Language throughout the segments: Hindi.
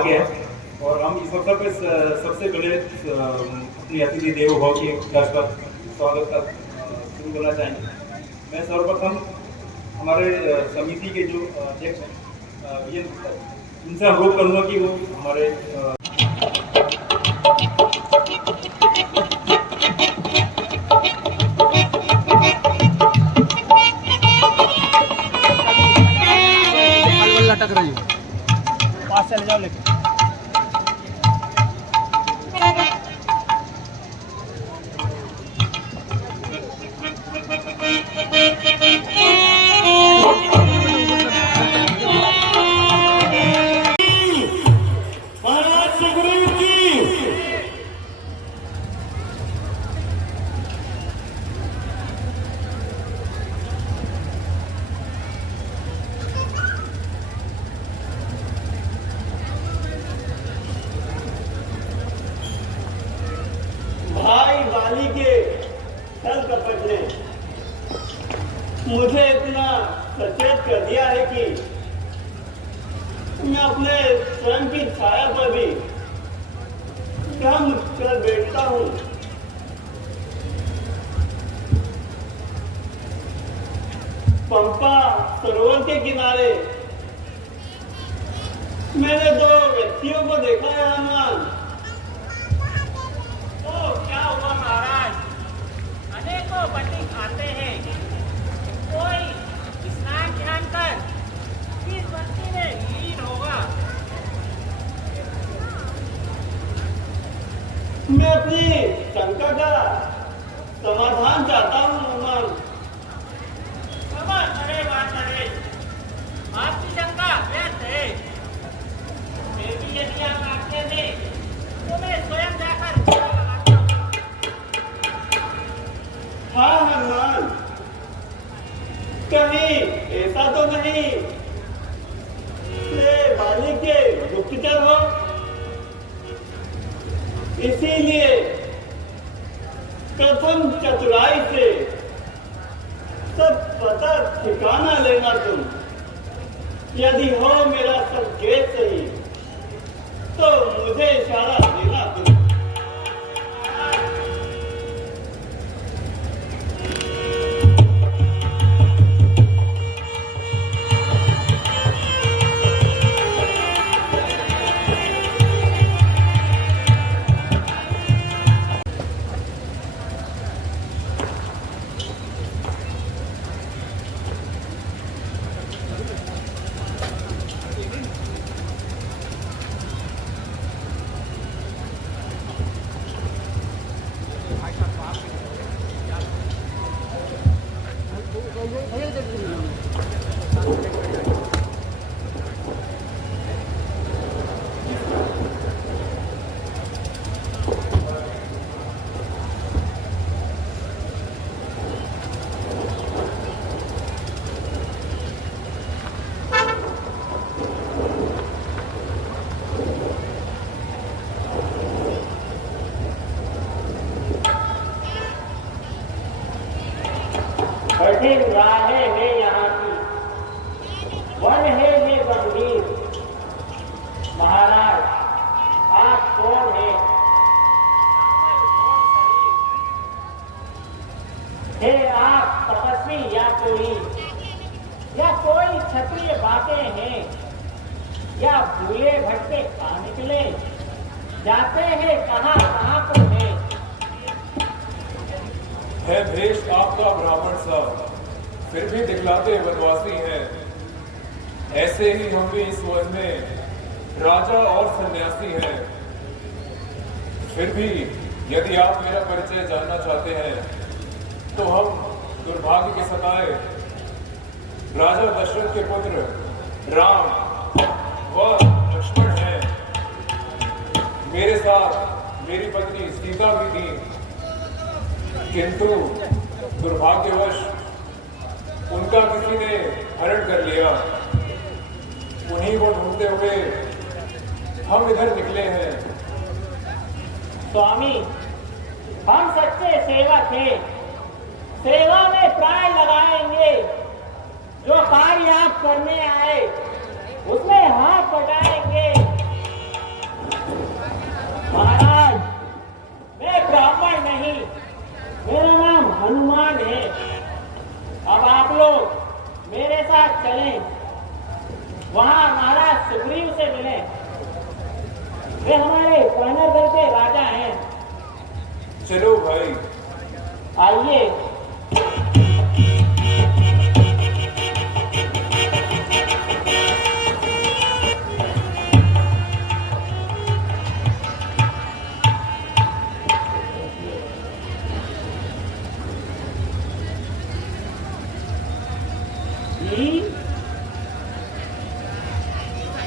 सौभाग्य है। और हम इस अवसर पर सबसे पहले अपनी अतिथि देवो भव के तर्ज पर स्वागत का शुरू करना चाहेंगे। मैं सर्वप्रथम हमारे समिति के जो अध्यक्ष हैं इनसे अनुरोध करूँगा कि वो हमारे लटक रही है, पास चले जाओ लेके। भाई वाली के छल कपट ने मुझे इतना सचेत कर दिया है कि मैं अपने स्वयं की छाया पर भी भ्रम कर बैठता हूँ। पंपा सरोवर के किनारे मैंने दो व्यक्तियों को देखा है हनुमान। क्या हुआ महाराज? अनेकों पंडित आते हैं, कोई स्नान ध्यान कर किस भक्ति में लीन होगा। मैं अपनी शंका का समाधान चाहता हूँ हनुमान। समझ करे बात करे, आपकी शंका व्यर्थ है। फिर भी यदि आप आते हैं तो मैं स्वयं जाकर हाँ हनुमान, कहीं ऐसा तो नहीं ये बाली के गुप्तचर हो, इसीलिए प्रथम चतुराई से सब पता ठिकाना लेना तुम। यदि हो मेरा संकेत सही तो मुझे इशारा देना तुम। कठिन राहें हैं यहाँ की, वन है ये गंभीर। महाराज आप कौन है? है आप तपस्वी या कोई क्षत्रिय बातें हैं, या भूले भटके कहाँ निकले, जाते हैं कहाँ को है? भेष आपका ब्राह्मण सा, फिर भी दिखलाते वनवासी हैं। ऐसे ही हम भी इस वन में राजा और सन्यासी हैं। फिर भी यदि आप मेरा परिचय जानना चाहते हैं तो हम दुर्भाग्य के सताए राजा दशरथ के पुत्र राम व लक्ष्मण हैं। मेरे साथ मेरी पत्नी सीता भी थी, किंतु दुर्भाग्यवश उनका किसी ने हरण कर लिया। उन्हीं को ढूंढते हुए हम इधर निकले हैं। स्वामी, हम सच्चे सेवक हैं, सेवा में प्राण लगाएंगे। जो कार्य आप करने आए उसमें हाथ बटाएंगे। महाराज, मैं ब्राह्मण नहीं, मेरा नाम हनुमान है। अब आप लोग मेरे साथ चलें, वहां महाराज सुग्रीव से मिलें। वे हमारे वानर दल के राजा हैं। चलो भाई। आइए।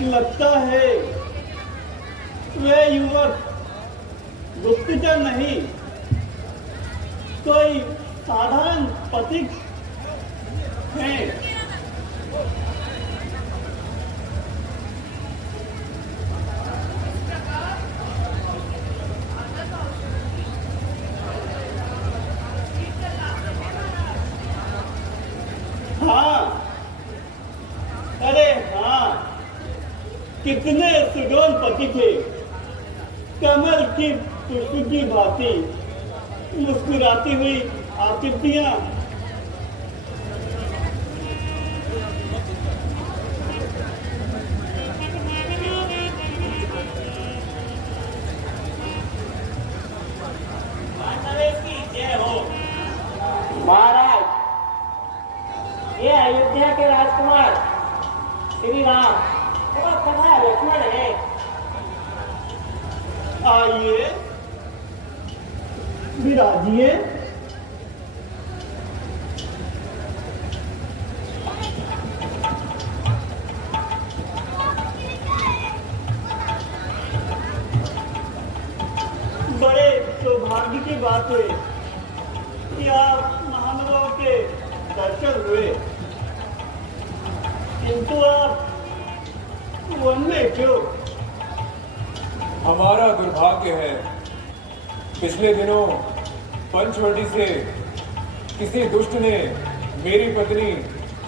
लगता है वे युवक गुप्तचर नहीं, कोई साधारण पथिक हैं। हाँ, अरे हाँ, कितने सुडोल पति थे, कमल की पुष्प की भांति मुस्कुराती हुई आकृतियां। महाराज, ये अयोध्या के राजकुमार श्री राम और तथा लक्ष्मण है। आइए, विराजिए। बड़े सौभाग्य की बात है कि आप महानवों के दर्शन हुए, किंतु आप वन में क्यों? हमारा दुर्भाग्य है, पिछले दिनों पंचवटी से किसी दुष्ट ने मेरी पत्नी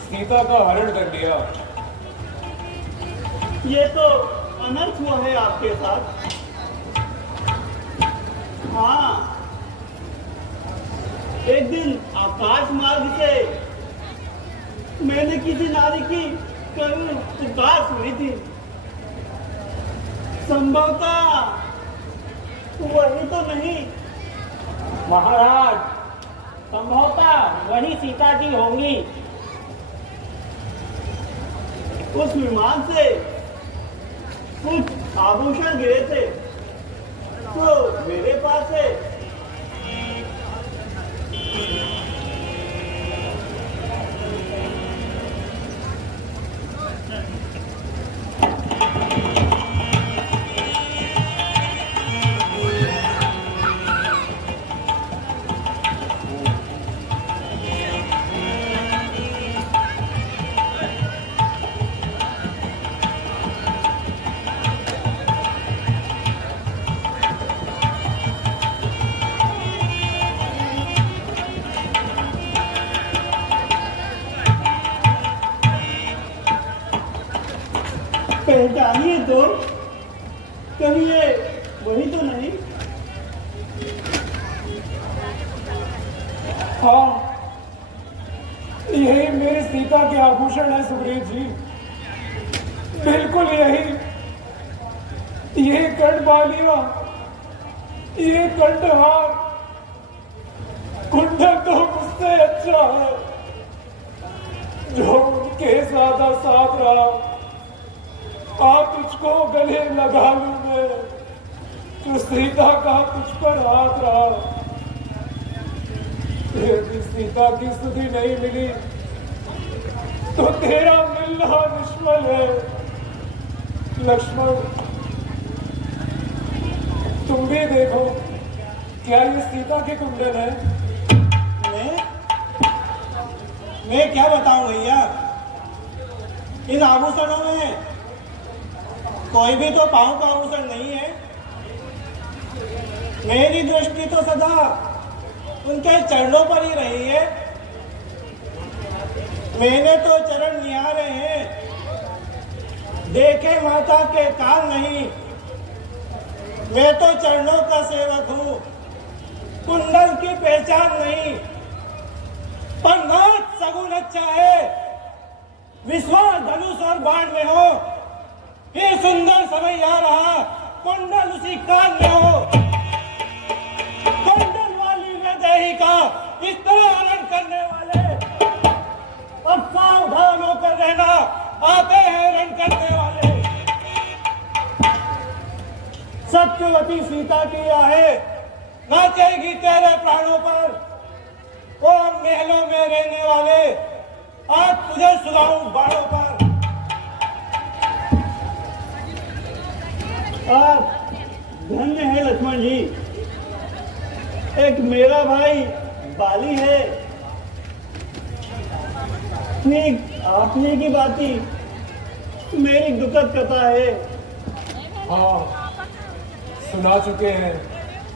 सीता का हरण कर लिया। ये तो अनर्थ हुआ है आपके साथ। हाँ, एक दिन आकाश मार्ग से मैंने किसी नारी की करुण पुकार सुनी थी। संभवतः वही तो नहीं? महाराज, संभवतः वही सीता जी होंगी। उस विमान से कुछ आभूषण गिरे थे, तो मेरे पास है। पहचानिए तो, कहीं ये वही तो नहीं? हाँ, यही मेरे सीता के आभूषण है सुग्रीव जी, बिल्कुल यही। ये कंठमालिया, ये कंठहार, कुंडल तो मुझसे अच्छा है। जो उनके सादा साथ रहा, आप तुझको गले लगा लूं मैं, जो सीता का तुझ पर हाथ रहा। यदि सीता की स्तुति नहीं मिली तो तेरा मिलना निष्फल है। लक्ष्मण, तुम भी देखो, क्या ये सीता के कुंडल है? मैं क्या बताऊं भैया, इन आभूषणों में कोई भी तो पांव का आभूषण नहीं है। मेरी दृष्टि तो सदा उनके चरणों पर ही रही है। मैंने तो चरण निहारे हैं, देखे माता के काल नहीं। मैं तो चरणों का सेवक हूं, कुंडल की पहचान नहीं। पर नाथ सगुन अच्छा है, विश्वास धनुष और बाण में हो। ये सुंदर समय आ रहा, कुंडल उसी कान में हो। कुंडल वाली वैदेही का इस तरह हरण करने वाले अब सावधान होकर रहना, आते हैं रण करने वाले। सत्यवती सीता की आहे नाचेगी तेरे प्राणों पर। ओ महलों में रहने वाले, आज तुझे सुनाऊं बाणों पर। आप धन्य है लक्ष्मण जी। एक मेरा भाई बाली है, ठीक आपने की बाती मेरी दुखद कथा है। हाँ, सुना चुके हैं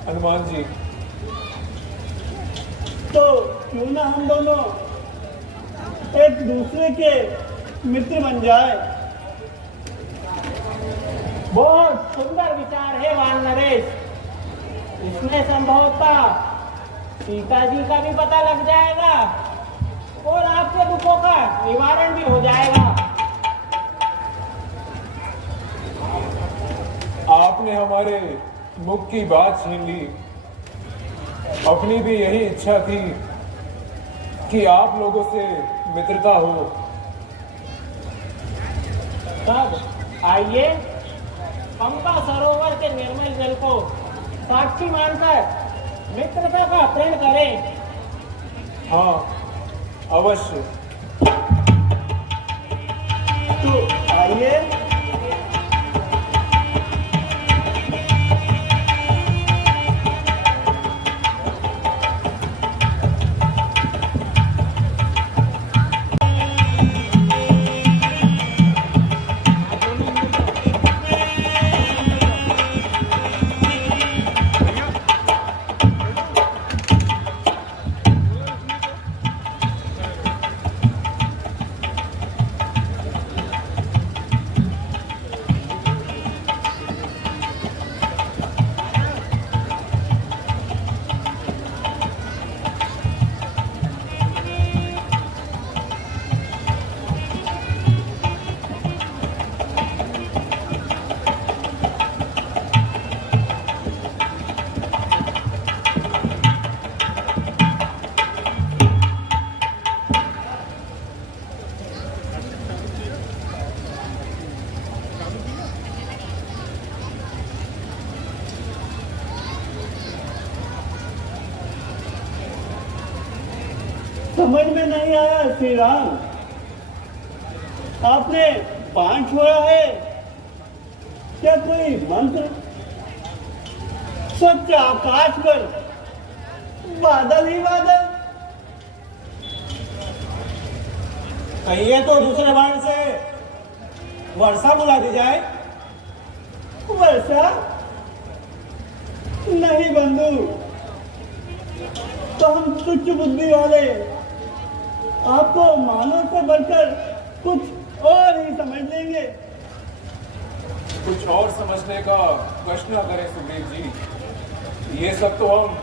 हनुमान जी। तो क्यों ना हम दोनों एक दूसरे के मित्र बन जाए। बहुत सुंदर विचार है वान नरेश। इसमें संभवतः सीता जी का भी पता लग जाएगा और आपके दुखों का निवारण भी हो जाएगा। आपने हमारे मुख की बात छीन ली। अपनी भी यही इच्छा थी कि आप लोगों से मित्रता हो। तब आइए पंपा सरोवर के निर्मल जल को साक्षी मानकर मित्रता का प्रण करें। हाँ, अवश्य। तो आइए। समझ में नहीं आया श्री राम, आपने बाण छोड़ा है क्या? कोई मंत्र? सत्य आकाश पर बादल ही बादल। कहिए तो दूसरे बाण से वर्षा बुला दी जाए। वर्षा? नहीं बंधु, तो हम तुच्छ बुद्धि वाले आपको मानव से बढ़कर कुछ और ही समझ लेंगे। कुछ और समझने का कष्ट न करें सुग्रीव जी। ये सब तो हम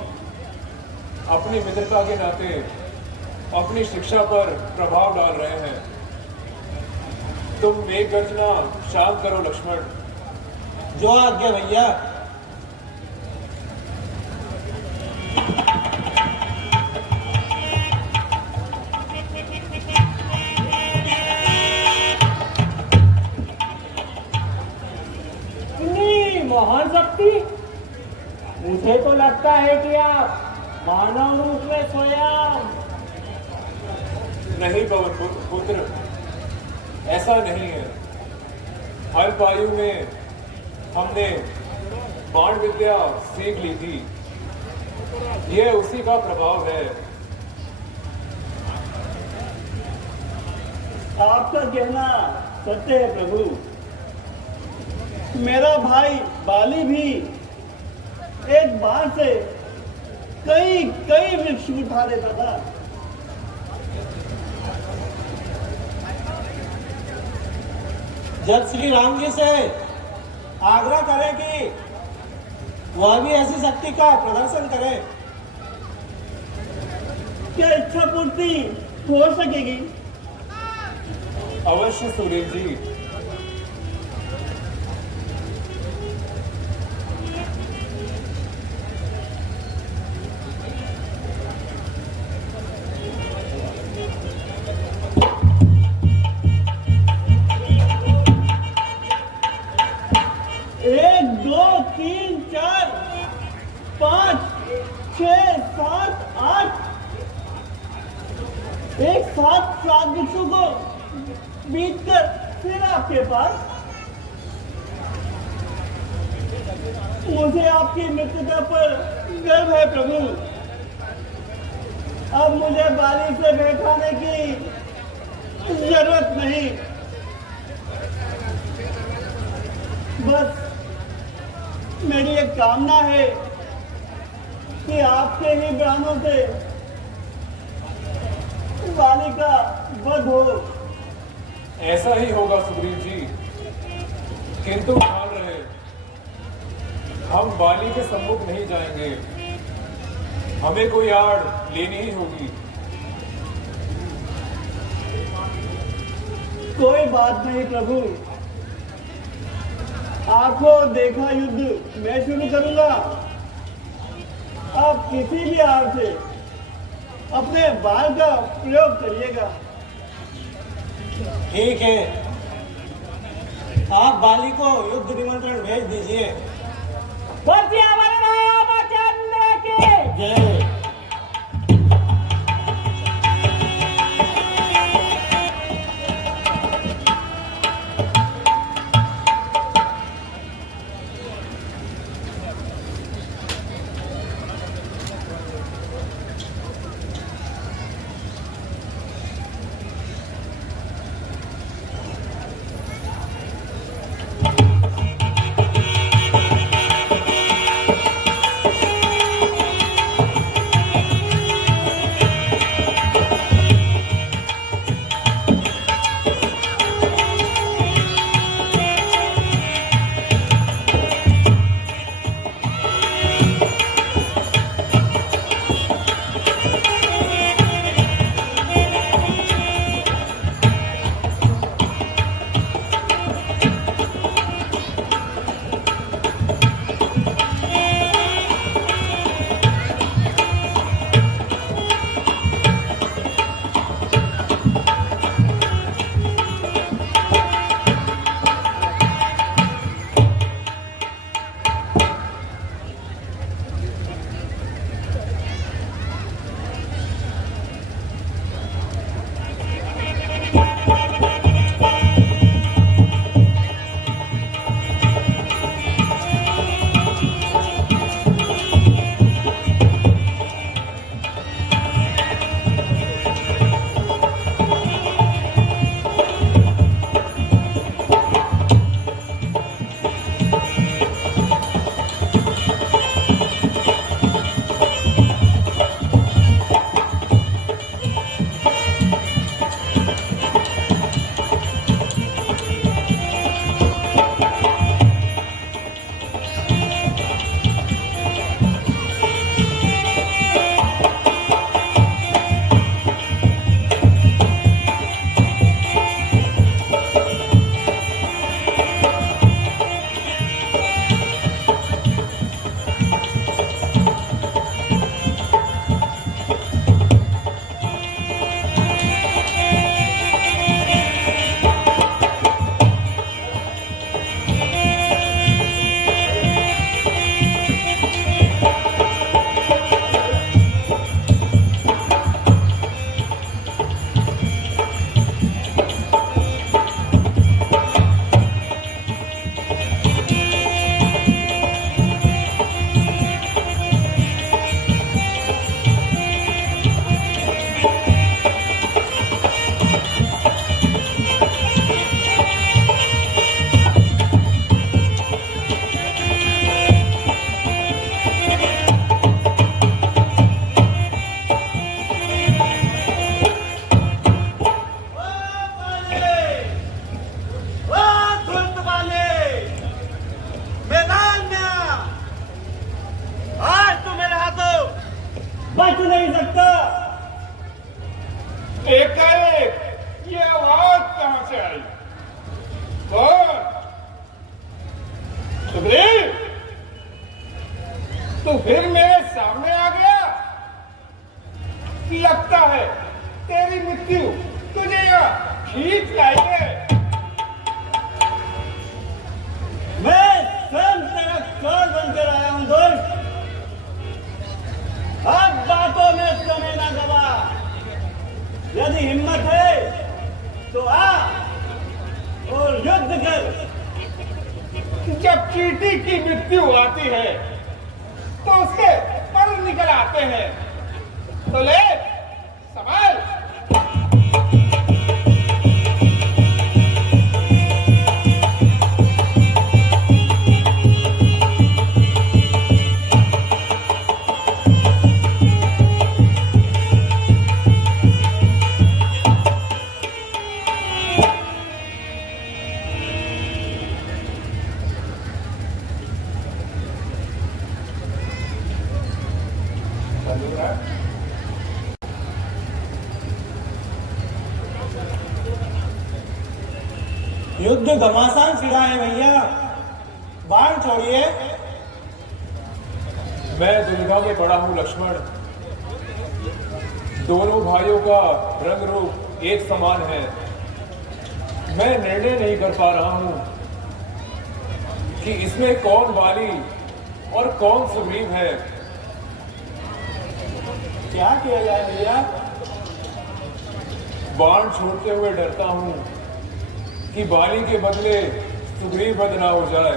अपनी मित्रता के नाते अपनी शिक्षा पर प्रभाव डाल रहे हैं। तुम मेघ गर्जना शांत करो लक्ष्मण। जो आज्ञा भैया। महान शक्ति, मुझे तो लगता है कि आप मानव रूप में स्वयं। नहीं पवन पुत्र, ऐसा नहीं है। अल्प आयु में हमने बाण विद्या सीख ली थी। यह उसी का प्रभाव है। आपका कहना सत्य है प्रभु। मेरा भाई बाली भी एक बार से कई कई वृक्ष उठा देता था। जब श्री राम जी से आग्रह करें कि वह भी ऐसी शक्ति का प्रदर्शन करे। क्या इच्छा पूर्ति हो सकेगी? अवश्य सुग्रीव जी। एक, दो, तीन, चार, पाँच, छह, सात, आठ, एक साथ 7 भिक्षु को बीत कर फिर आपके पास। मुझे आपकी मित्रता पर गर्व है प्रभु। अब मुझे बाली से बैठाने की जरूरत नहीं। बस मेरी एक कामना है कि आपके ही ब्राह्मणों से बाली का वध हो। ऐसा ही होगा सुग्रीव जी, किंतु ध्यान रहे, हम बाली के सम्मुख नहीं जाएंगे। हमें कोई आड़ लेनी ही होगी। कोई बात नहीं प्रभु, आंखों देखा युद्ध मैं शुरू करूंगा। आप किसी भी आड़ से अपने बाल का प्रयोग करिएगा। ठीक है, आप बाली को युद्ध निमंत्रण भेज दीजिए। प्रत्यावर रामचंद्र की जय। जब चींटी की मृत्यु आती है तो उसके पर निकल आते हैं। तो ले संभाल। युद्ध घमासान छिड़ा है भैया, बाण छोड़िए। मैं दुविधा में पड़ा हूं लक्ष्मण। दोनों भाइयों का रंग रूप एक समान है। मैं निर्णय नहीं कर पा रहा हूं कि इसमें कौन वाली और कौन सुग्रीव है। क्या किया जाए भैया? बाण छोड़ते हुए डरता हूं कि बाली के बदले सुग्रीव वध ना हो जाए।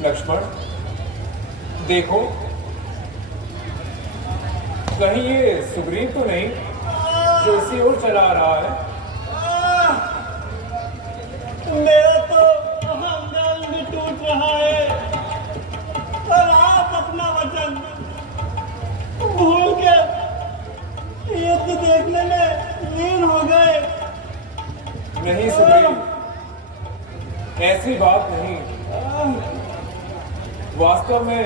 लक्ष्मण देखो, कहीं ये सुग्रीव तो नहीं जो इसी ओर चला आ रहा है। मेरा तो अंग टूट रहा है और आप अपना वचन भूल के युद्ध देखने में लीन हो गए। नहीं सुग्रीव, ऐसी बात नहीं। वास्तव में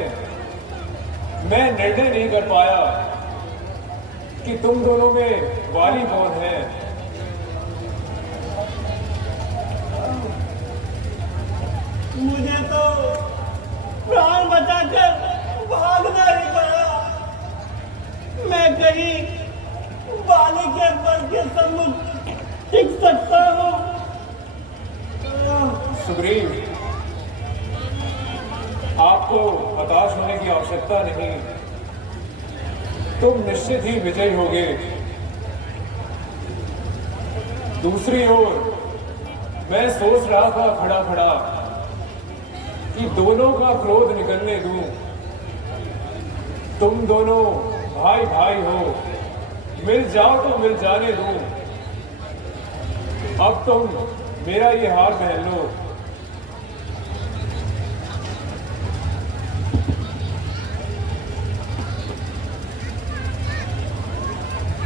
मैं निर्णय नहीं कर पाया कि तुम दोनों में वाली कौन है। मुझे तो प्राण बचाकर भागना ही पड़ा। मैं कहीं बाली के बल के सम्मुख टिक सकता हूँ। सुग्रीव, आपको हताश होने की आवश्यकता नहीं। तुम निश्चित ही विजयी होगे। दूसरी ओर मैं सोच रहा था खड़ा खड़ा कि दोनों का क्रोध निकलने दूं। तुम दोनों भाई भाई हो, मिल जाओ तो मिल जाने दूं। अब तुम मेरा ये हार पहन लो।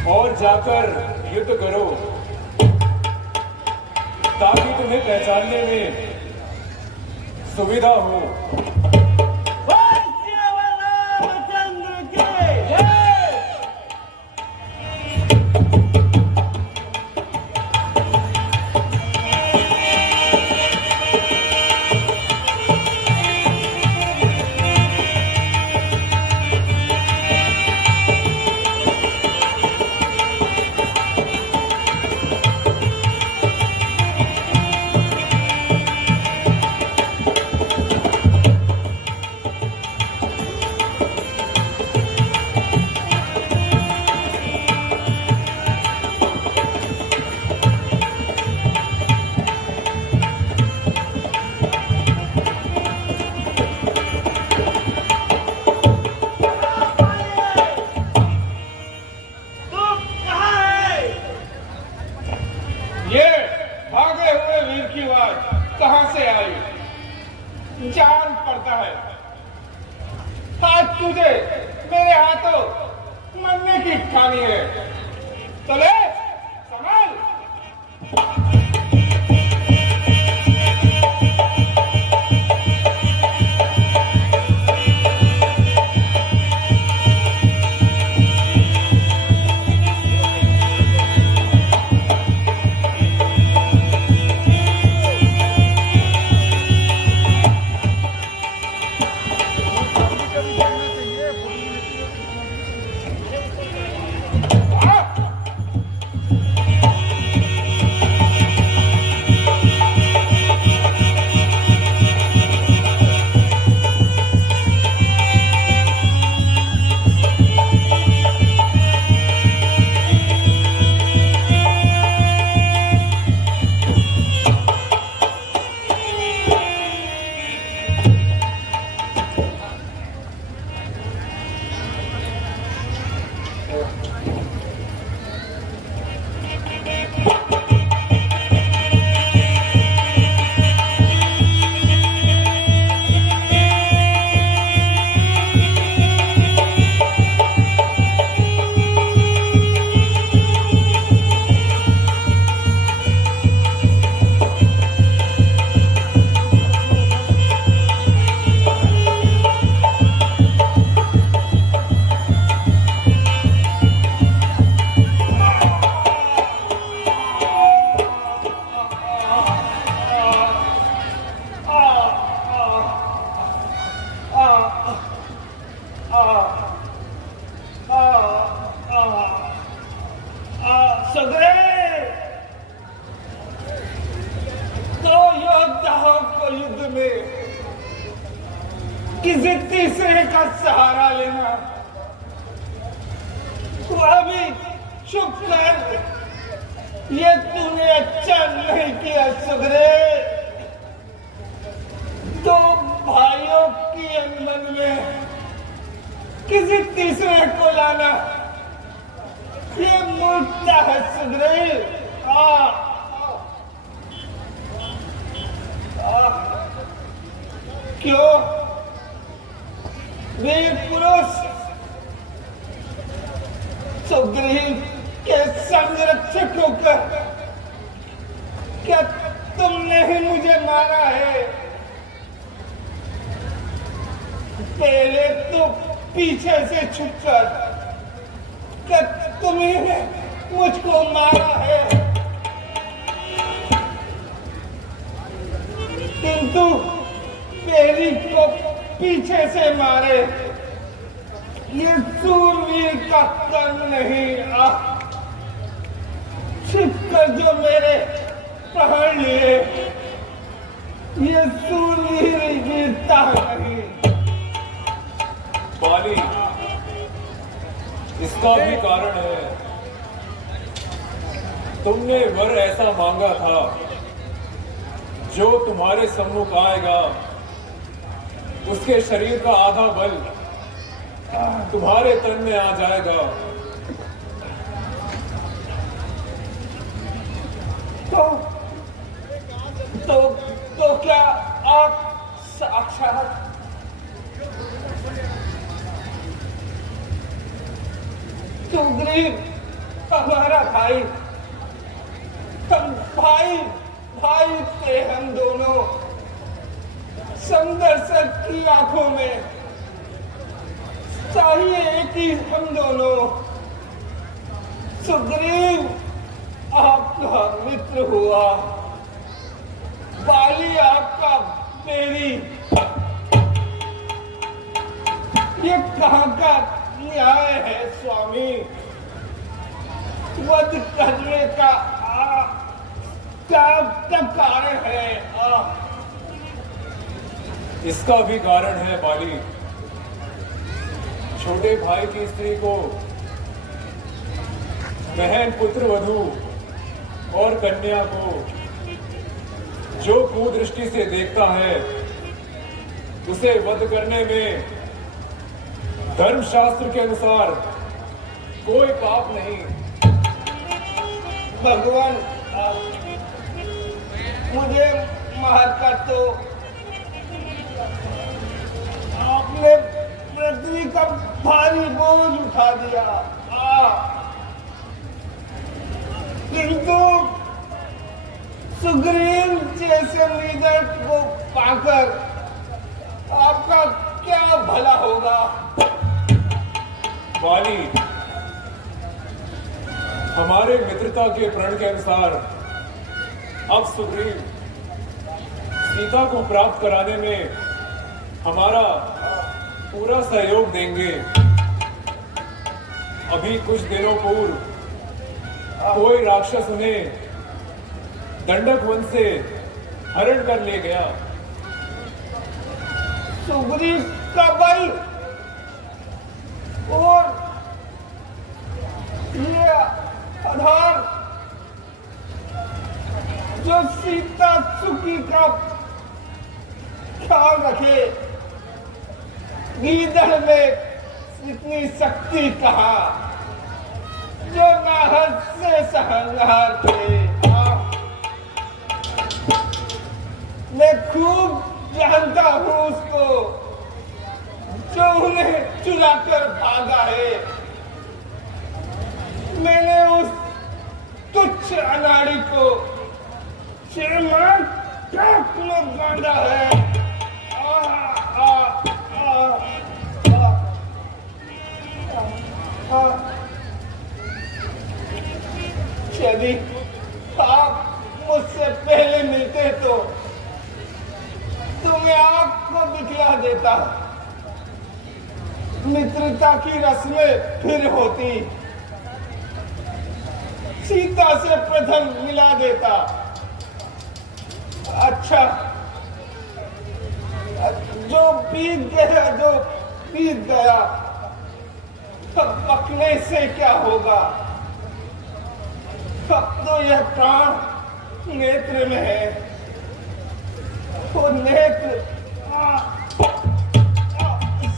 और जाकर युद्ध करो ताकि तुम्हें पहचानने में सुविधा हो। कहां से आई जान पड़ता है। आज तुझे मेरे हाथों मरने की ठानी है। चले संभाल। को युद्ध में किसी तीसरे का सहारा लेना, वह भी चुप कर, ये तूने अच्छा नहीं किया सुग्रीव। दो भाइयों की अनबन में किसी तीसरे को लाना, ये मूर्खता है सुग्रीव। क्यों वीर पुरुष सुग्रीव के संरक्षक होकर क्या तुमने ही मुझे मारा है? पहले तो पीछे से छुपकर क्या तुम्ही ने मुझको मारा है, किंतु पहली को पीछे से मारे ये सूरवीर का कर्म नहीं। छिपकर जो मेरे प्राण लिए ये सूरवीर वीरता नहीं। बाली, इसका भी कारण है। तुमने वर ऐसा मांगा था जो तुम्हारे सम्मुख आएगा, उसके शरीर का आधा बल तुम्हारे तन में आ जाएगा। तो क्या आप साक्षात सुग्रीव हमारा भाई, हम भाई थे हम दोनों। संदर्शक की आंखों में चाहिए एक ही हम दोनों। सुग्रीव आपका मित्र हुआ, बाली आपका बेरी। ये कहाँ का न्याय है स्वामी? वध करने का क्या कारण है? इसका भी कारण है बाली। छोटे भाई की स्त्री को बहन, पुत्र, वधू और कन्या को जो कुदृष्टि से देखता है उसे वध करने में धर्मशास्त्र के अनुसार कोई पाप नहीं। भगवान मुझे मारकर तो आपने पृथ्वी का भारी बोझ उठा दिया, किंतु सुग्रीव जैसे लीडर को पाकर आपका क्या भला होगा? बाली, हमारे मित्रता के प्रण के अनुसार अब सुग्रीव सीता को प्राप्त कराने में हमारा पूरा सहयोग देंगे। अभी कुछ दिनों पूर्व कोई राक्षस उन्हें दंडक वन से हरण कर ले गया। सुग्रीव का बल और ये आधार जो सीता सुखी का ख्याल रखे, गीदड़ में इतनी शक्ति कहा जो नाहद से संहार थे। मैं खूब जानता हूं उसको जो उन्हें चुराकर भागा है। मैंने उस तुच्छ अनाड़ी को 6 माह ट्रक में बांधा है। यदि आप मुझसे पहले मिलते तो मैं आपको दिखला देता, मित्रता की रस्में फिर होती, सीता से प्रथम मिला देता। अच्छा बीत गया जो बीत गया, अब बकने से क्या होगा। अब तो यह प्राण नेत्र में है, वो नेत्र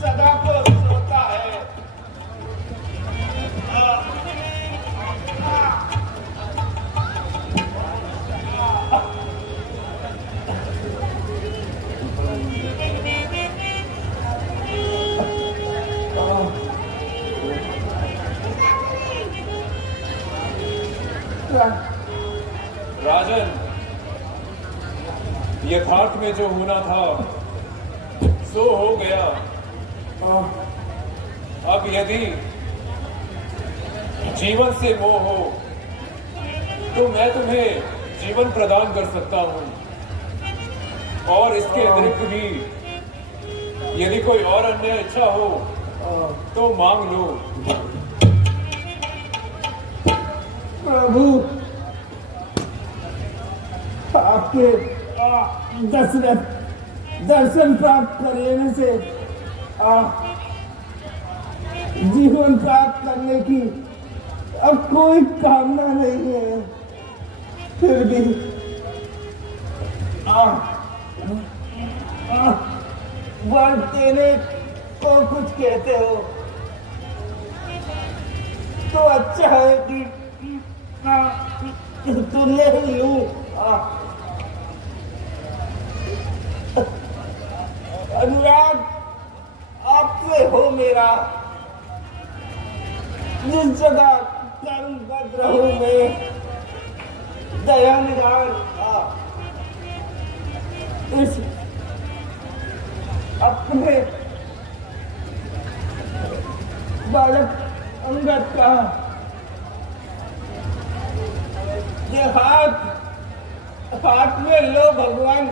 सदा को सोता है। राजन, यथार्थ में जो होना था सो हो गया। अब यदि जीवन से मोह हो तो मैं तुम्हें जीवन प्रदान कर सकता हूं, और इसके अतिरिक्त भी यदि कोई और अन्य इच्छा हो तो मांग लो। प्रभु, आपके दशरथ दर्शन प्राप्त कर लेने से जीवन प्राप्त करने की अब कोई कामना नहीं है। फिर भी वर देने को कुछ कहते हो तो अच्छा है कि तुमने ही लूं। अनुराग आपसे हो मेरा, जिस जगह कर्मबद्ध रहूं मैं, दया निधान इस अपने बालक अंगद का ये हाथ में लो भगवान,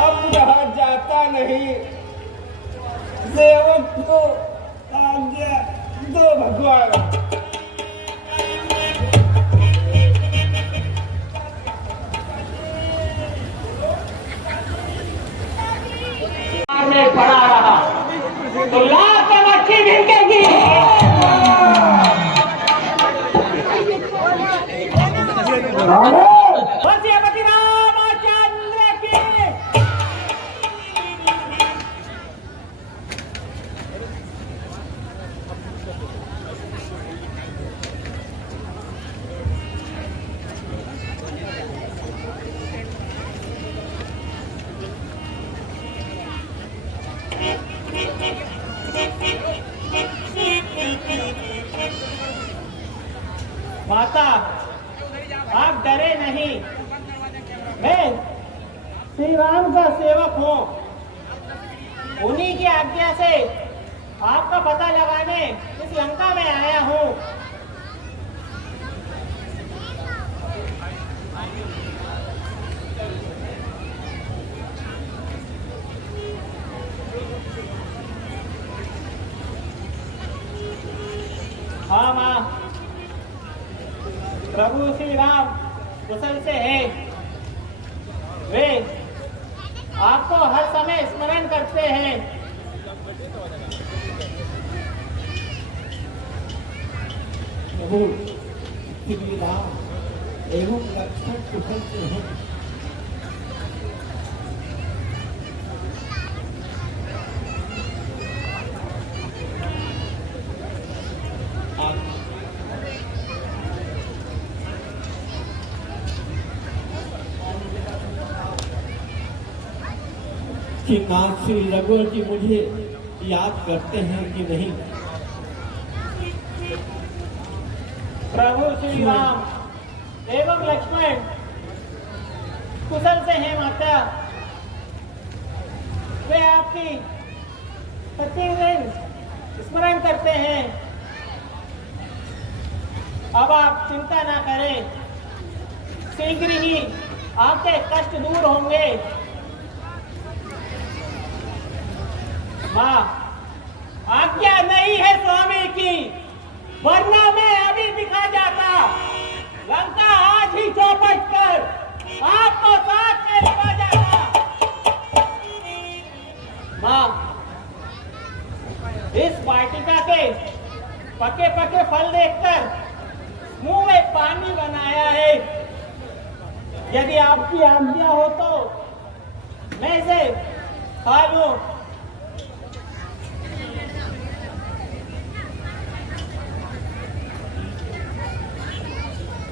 अब रहा जाता नहीं, सेवक को आज्ञा दो भगवान। पड़ा रहा तो लाख मच्छी भिड़केगी। श्रीपति रामचंद्र की। माता, आप डरे नहीं, मैं श्री राम का सेवक हूँ। उन्हीं की आज्ञा से आपका पता लगाने इस लंका में आया हूँ। हाँ माँ, प्रभु श्री राम कुशल से है। वे आपको हर समय स्मरण करते हैं। प्रभु श्री राम एवं लक्ष्मण कुशल से हैं। कि नाथ श्री रघुवर जी मुझे याद करते हैं कि नहीं। प्रभु श्री राम एवं लक्ष्मण कुशल से हैं माता। वे आपकी प्रतिदिन स्मरण करते हैं। अब आप चिंता ना करें, शीघ्र ही आपके कष्ट दूर होंगे। माँ, आज्ञा नहीं है स्वामी की, वरना मैं अभी दिखा जाता। लंका आज ही चौपट कर आपको साथ में लगा जाता। पके पके फल देखकर मुंह में पानी बनाया है। यदि आपकी आज्ञा हो तो मैं इसे खा लूं।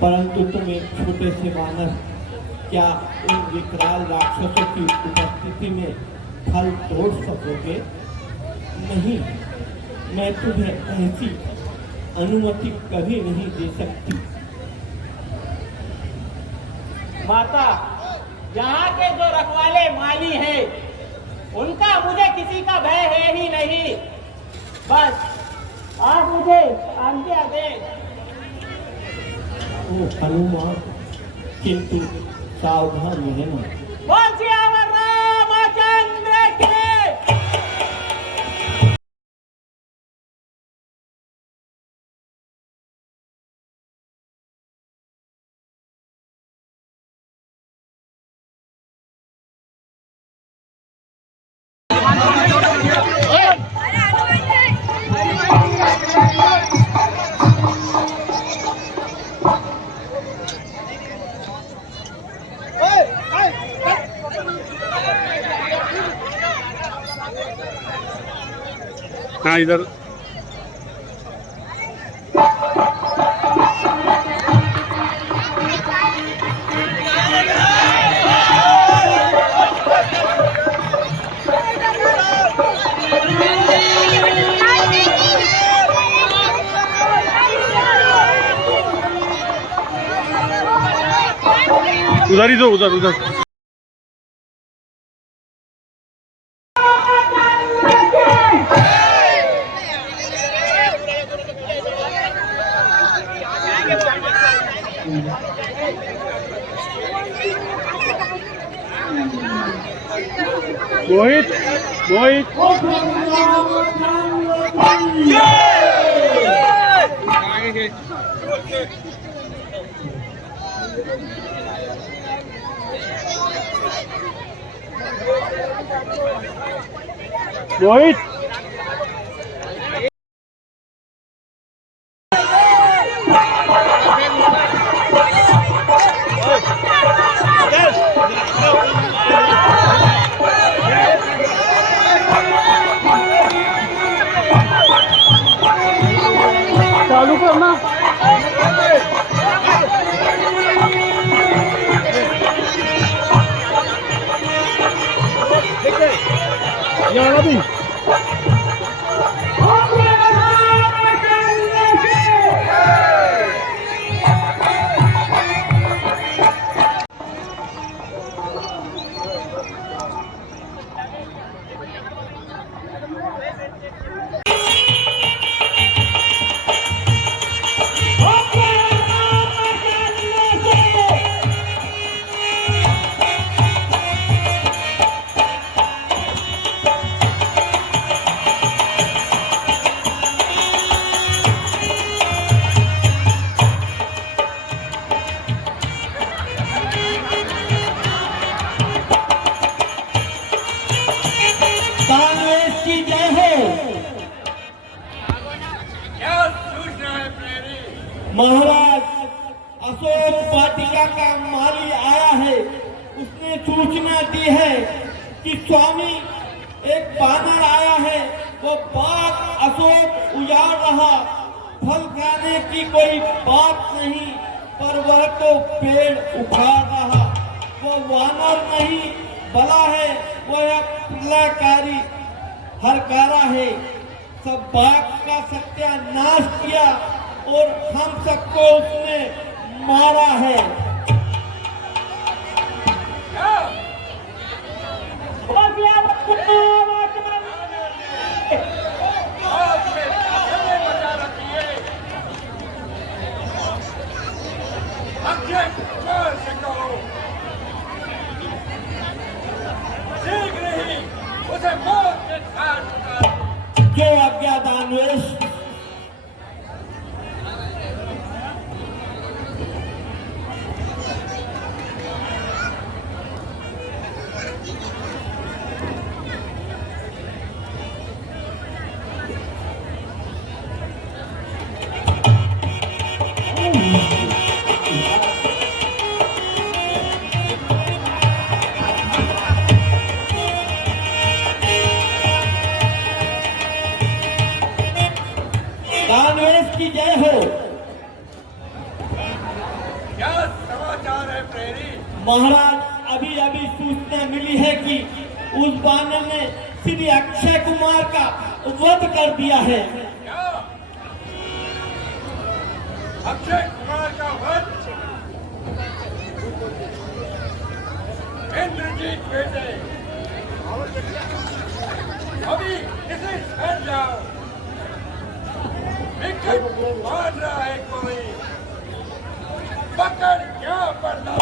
परंतु तुम एक छोटे से वानर क्या उन विकराल राक्षसों की उपस्थिति में फल तोड़ सकोगे? नहीं, मैं तुम्हें ऐसी अनुमति कभी नहीं दे सकती। माता, यहाँ के जो रखवाले माली हैं, उनका मुझे किसी का भय है ही नहीं। बस आप मुझे आज्ञा दें। ओ हनुमान, किंतु सावधान रहना। बोल सियावर रामचंद्र की। हाँ इधर उधर ही दो, उधर उधर। मोहित, मोहित। मोहित चालू करना। यहाँ भी महाराज, अशोक वाटिका का माली आया है। उसने सूचना दी है कि स्वामी एक बानर आया है। वो बाग अशोक उजाड़ रहा। फल खाने की कोई बात नहीं, पर वह तो पेड़ उखाड़ रहा। वो वानर नहीं बला है, वह प्रलयकारी हरकारा है। सब बाग का सत्यानाश किया और हम सबको उसने मारा है। जो आज्ञा दानवेश। महाराज अभी अभी सूचना मिली है कि उस बानर ने श्री अक्षय कुमार का वध कर दिया है। अक्षय कुमार का वध इंद्रजीत बेटे, अभी इसे ठहर जाओ। विकेट मार रहा है कोई, पकड़ क्या पड़ता।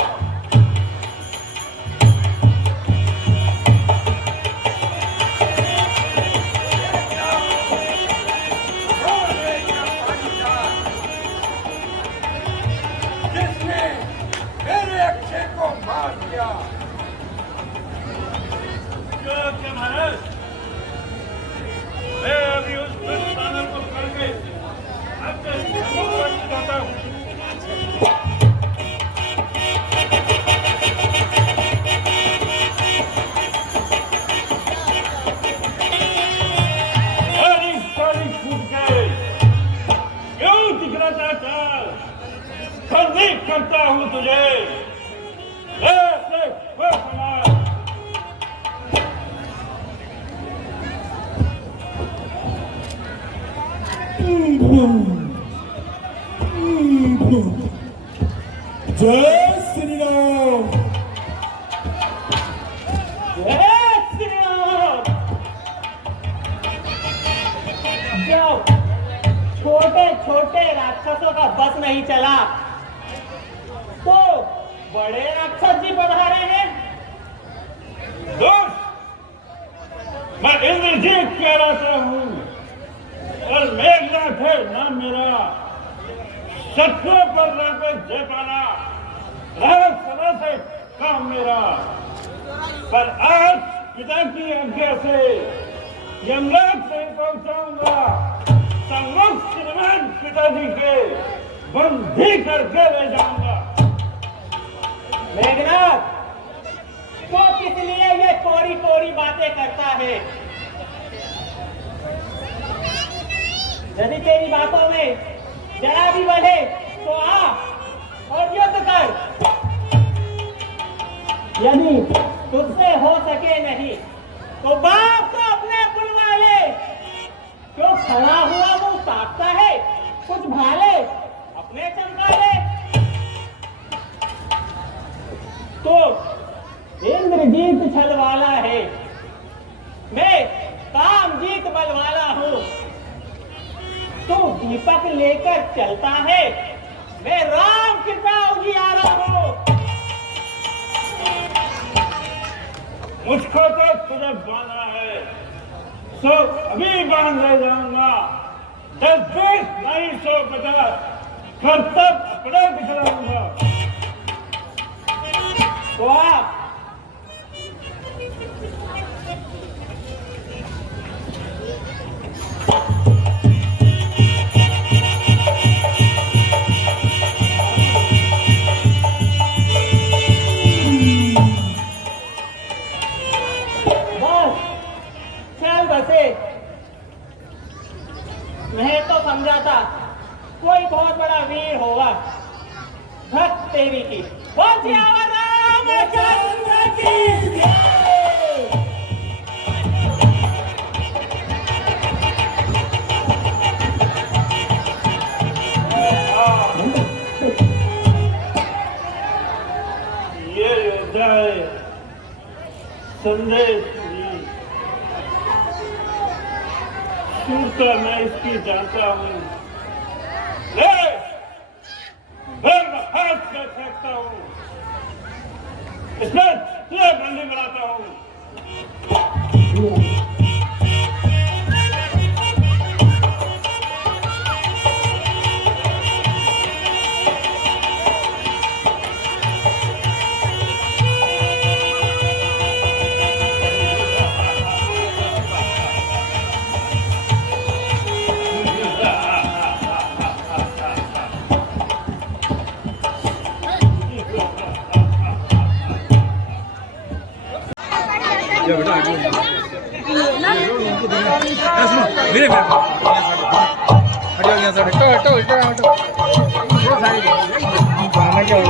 जिसने मेरे अक्षय को मार दिया। महाराज मैं अभी उस बानर को पकड़ के आपके जाता हूँ। करता हूँ तुझे जय श्री राम, जय श्री राम। जाओ, छोटे छोटे राक्षसों का बस नहीं चला तो बड़े राक्षस जी पधारे हैं। दोस्त, मैं इंद्रजीत कह रहा हूँ और मेघनाथ है नाम मेरा। शत्रुओं पर रण जय पाना समय से काम मेरा। पर आज पिता की आज्ञा से यमराज से पहुंचाऊंगा। सम्मुख श्रीमान पिताजी के बंदी करके ले जाऊंगा। मेघनाथ तो किस लिए ये कोरी कोरी बातें करता है? यदि तेरी बातों में जरा भी बढ़े तो आ और युद्ध कर। यदि तुझसे हो सके नहीं तो बाप को अपने बुलवा ले। जो खड़ा हुआ वो ताकता है, कुछ भाले अपने चमका ले। तो इंद्रजीत छल वाला है, मैं कामजीत बल वाला हूँ। तू दीपक लेकर चलता है, मैं राम कृपा उजियारा हूँ। मुझको तो तुझे बांधना है, सो अभी बांध ले जाऊंगा। 10-20 नहीं 150 कर्तव्य अपने दिखलाऊंगा। तो आप मैं तो समझा था कोई बहुत बड़ा वीर होगा। भक्त तेरी की रामचंद्र की ये योद्धा है संदेश मैं इसकी जानता हूँ। मैं हाथ से फेंकता हूँ, इसमें तुझे बंदी बनाता हूँ। मेरे हटो हटो हटो हटो हटो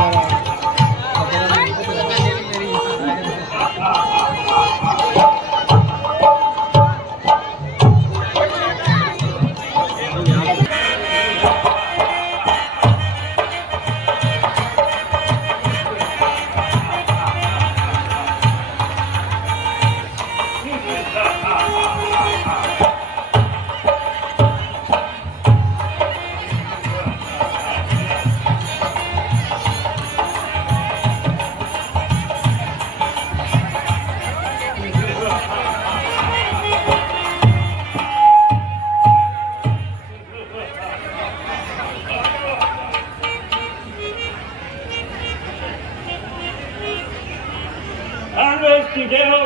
की जय हो।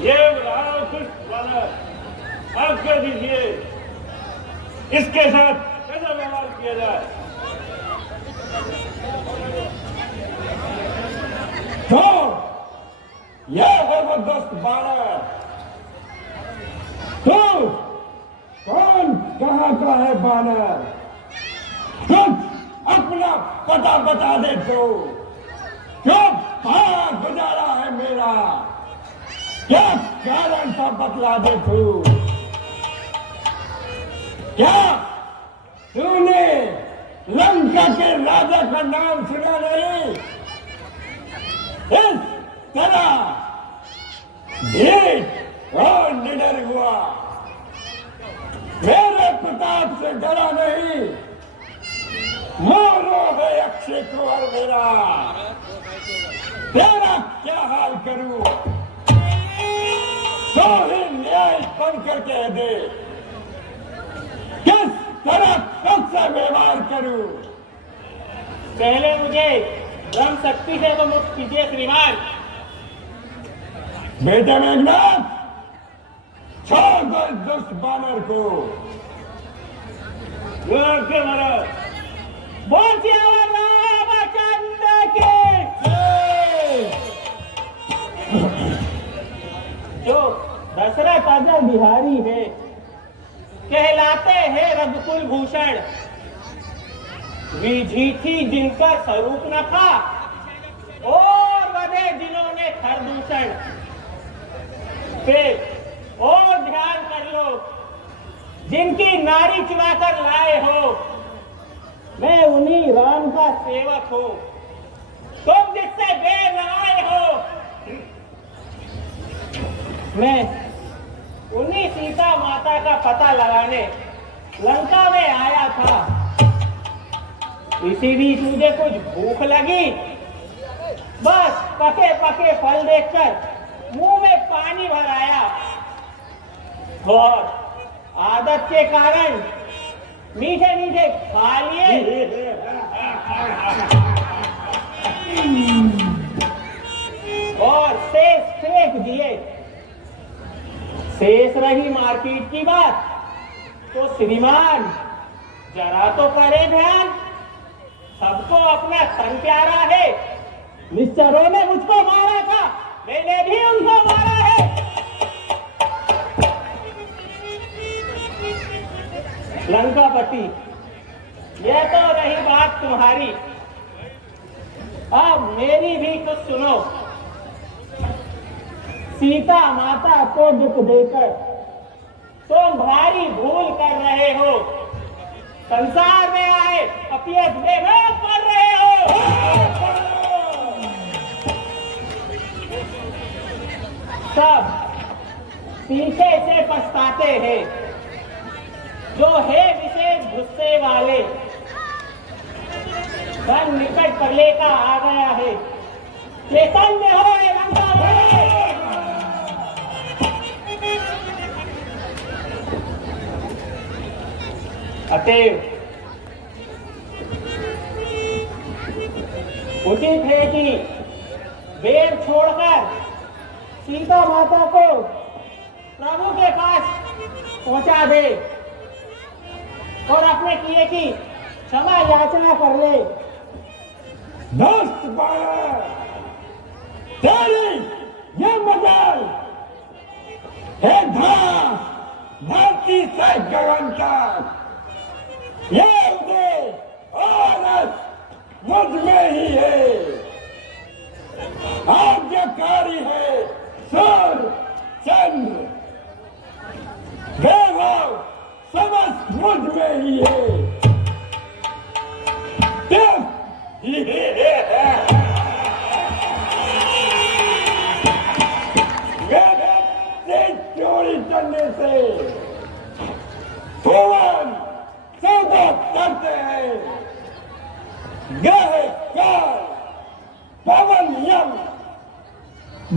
ये रामकृष्ण बानर आज्ञा दीजिए इसके साथ कैसा व्यवहार किया जाए। तो यह जबरदस्त बानर तू कौन कहाँ का है बानर? कुछ अपना पता बता दे तो। क्यों कहाँ गुजारा है मेरा? क्या कारण था बतला दे तू। क्या तूने लंका के राजा का नाम सुना नहीं? इस तरह ढीठ और निडर हुआ, मेरे प्रताप से डरा नहीं। मारो है अक्षय कुंवर मेरा, तेरा क्या हाल करूं? तो ही न्याय बनकर कह दे किस तरह सबसे व्यवहार करूं। पहले मुझे ब्रह्म शक्ति से तो मुक्त कीजिए श्रीमान। बेटे मेघनाथ, छोड़ दो इस दुष्ट बानर को। के महाराज बोल सियावर रामचंद्र की जय। जो दशरथ अजय बिहारी है, कहलाते हैं रघुकुल भूषण। विधि थी जिनका स्वरूप न था, और वधे जिन्होंने खरदूषण। फिर और ध्यान कर लो, जिनकी नारी चुरा कर लाए हो, मैं उन्हीं राम का सेवक हूं। तुम जिससे बेर लगाए हो, मैं उन्हीं सीता माता का पता लगाने लंका में आया था। इसी बीच मुझे कुछ भूख लगी, बस पके पके फल देखकर मुंह में पानी भर आया, और आदत के कारण मीठे मीठे खा लिए। और शेष फेंक दिए। शेष रही मार्केट की बात, तो श्रीमान जरा तो करे ध्यान। सबको अपना तन प्यारा है। निश्चरों ने मुझको मारा था, मैंने भी उनको मारा है। लंकापति, यह तो रही बात तुम्हारी, अब मेरी भी कुछ सुनो। सीता माता को दुख देकर तुम भारी भूल कर रहे हो। संसार में आए अपयश में पड़ रहे हो। सब पीछे से पछताते हैं, जो है विशेष गुस्से वाले। धन निकट कर लेकर आ गया है, चैतन्य हो रे लंका में। अतएव उचित है कि बेर छोड़कर सीता माता को प्रभु के पास पहुंचा दे और अपने किए की क्षमा याचना कर ले। दोस्त बानर, तेरी ये मजाल है धरती से गगन तक। ये उदय और मुझ में ही है, आज्ञाकारी है सूर्य चंद्र, वैभव समस्त मुझ में ही है। चोरी करने से भुवन सौदा करते हैं। ग्रह काल पवन यम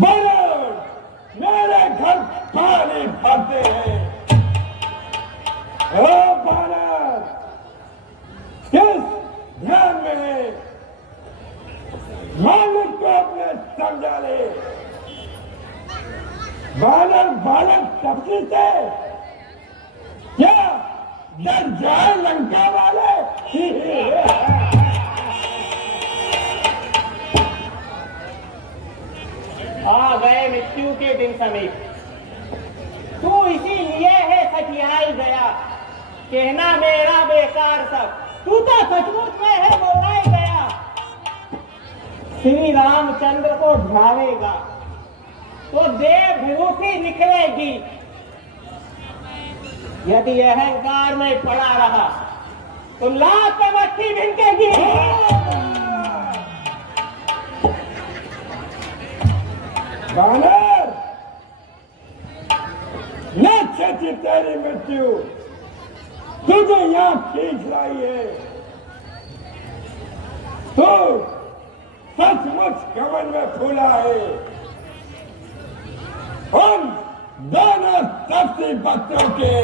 वरुण मेरे घर पानी भरते हैं। ओ बानर, किस ध्यान में है? बानर बालक तबसे से क्या डर जाए लंका वाले? आ गए मृत्यु के दिन समीप। तू इसीलिए है सठियाई गया, कहना मेरा बेकार सब। तू तो सचमुच में है बोला ही गया। श्री रामचंद्र को ध्यावेगा तो देव विभूति निकलेगी। यदि अहंकार में पड़ा रहा तो लात पे मट्टी भिनकेगी। बानर न सच तेरी मृत्यु तुझे यहाँ खींच लाई है। तो सचमुच कमल में फूला है। हम दोनों तपसी बच्चों के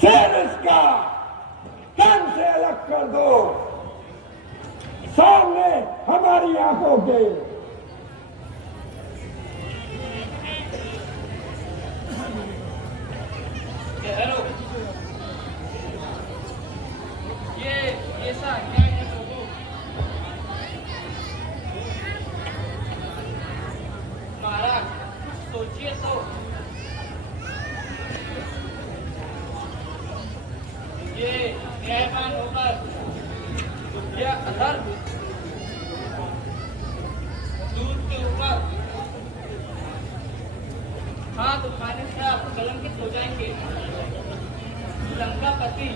सिर इसका तन से अलग कर दो, सामने हमारी आंखों के। हेलो, ये ऐसा क्या है प्रभु? महाराज कुछ सोचिए तो। ये न्यायवान होकर दुनिया अधर्म दूध के ऊपर हाथ उठाने से आप कलंकित हो जाएंगे। लंकापति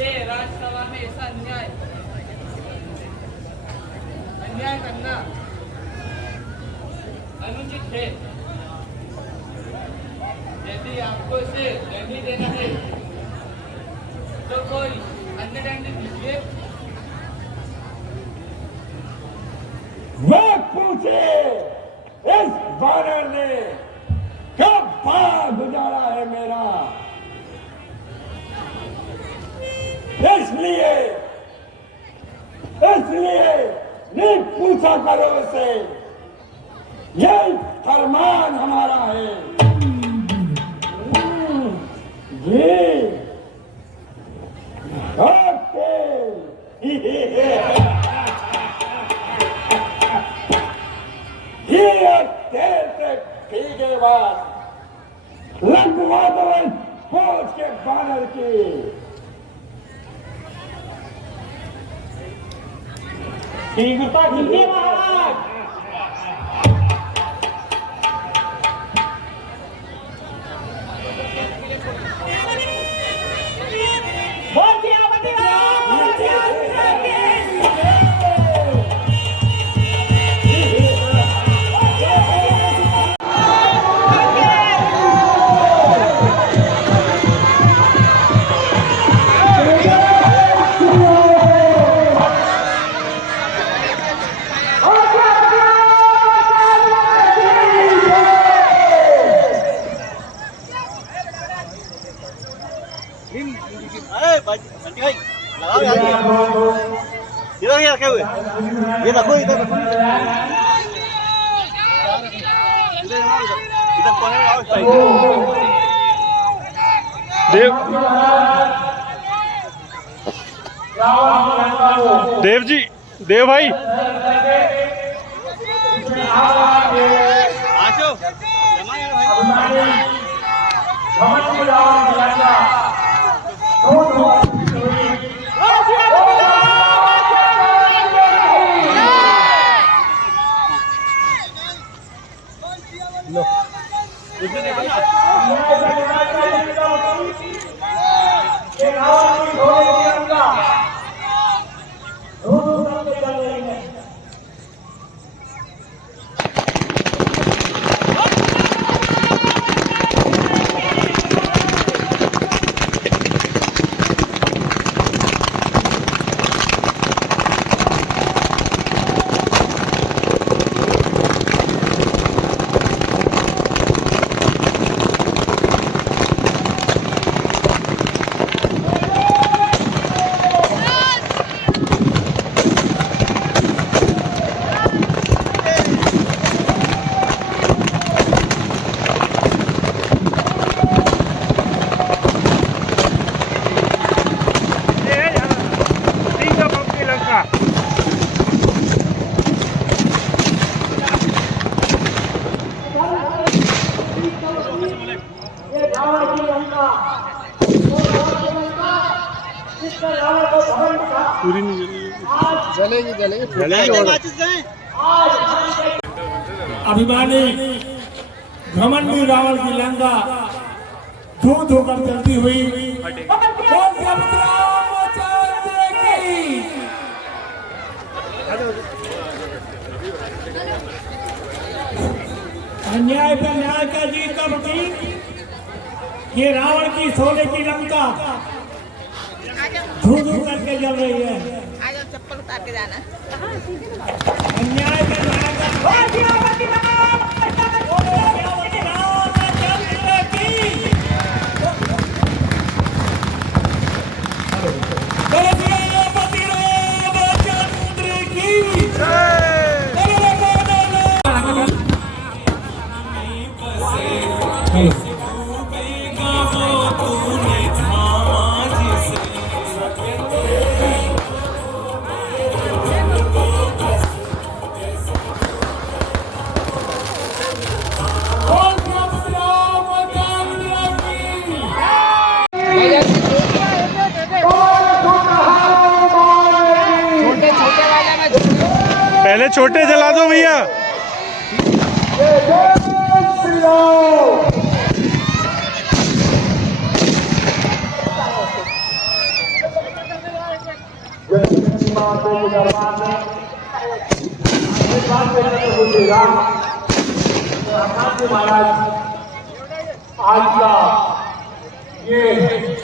ये राज्यसभा में ऐसा अन्याय करना अनुचित है। यदि आपको इसे दंड देना है तो कोई अन्य दंड दीजिए। वह पूछे इस बानर ने कब पार गुजारा है मेरा, इसलिए नहीं पूछा करो इसे, यही फरमान हमारा है। जी ओके। ये तेरे से पीके बाद लगवा दो इस फौज के बानर की। शीघ्रता कीजिए महाराज। बोल सियापति राम, बोल सियापति राम की। बंटी भाई लगाओ यार, ये रखे हुए, ये रखो इधर, इधर कोने में आओ। देव जी, देव भाई आशो जमा यार पूरी नहीं जलेगी जलेगी अभिमानी घमंडी रावण की लंका धू धू कर चलती हुई अन्याय पर न्याय का जीत का प्रतीक ये रावण की सोने की लंका धू धू करके जल रही है। चप्पल उतार के जाना। अन्याय पर न्याय का पहले छोटे जला दो भैया। महाराज आज का ये